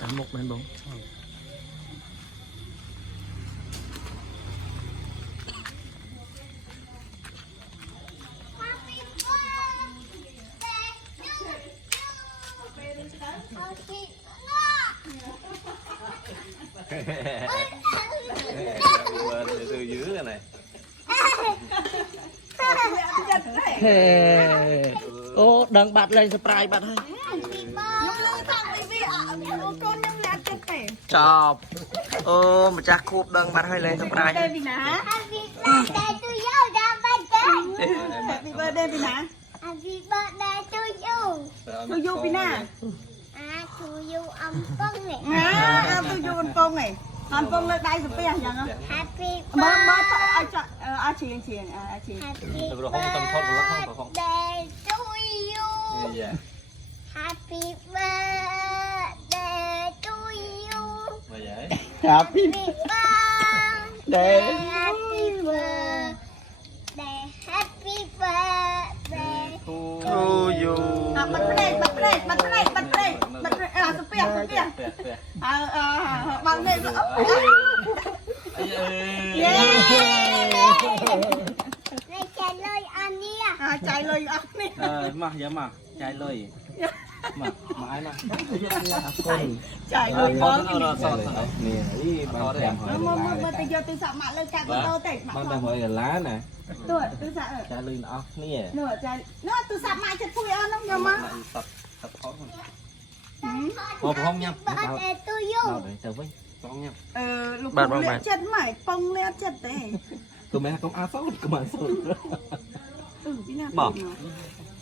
tám một bên bốn từ dưới cái này ô đằng bạt lên surprise bạt hay chọc ô mà chắc cúp đằng bạt hay lên surprise Happy birthday Pina. Happy birthday to you. To you Pina. To you ông Phong này. To you anh Phong này. Anh Phong lên đây sụp chẳng không? Happy chuyện. Happy birthday to you. Happy birthday to you. mà vậy happy Birthday. Happy birthday. Happy birthday to you bật play. Sụp bằng đây. Này trả lời anh đi à. Chạy lời anh đi. mà dạ mà chạy lời mà ai mà Chạy lời bó cái nè ý bao đem hỏi mà bây giờ tôi sợ mạ lên cạnh tôi tẩy mạ bao đem hỏi là lá nè tôi sợ trả lời nó nè nửa chạy nó tôi sợ mạ chết phui ăn không nhầm á tập tập khó một không nha Birthday to you. nào để chờ với con nha lúc không lẽ chết mải phong lẽ chết đấy tụi mẹ không áo xấu tụi mẹ xấu Pina Bỏ.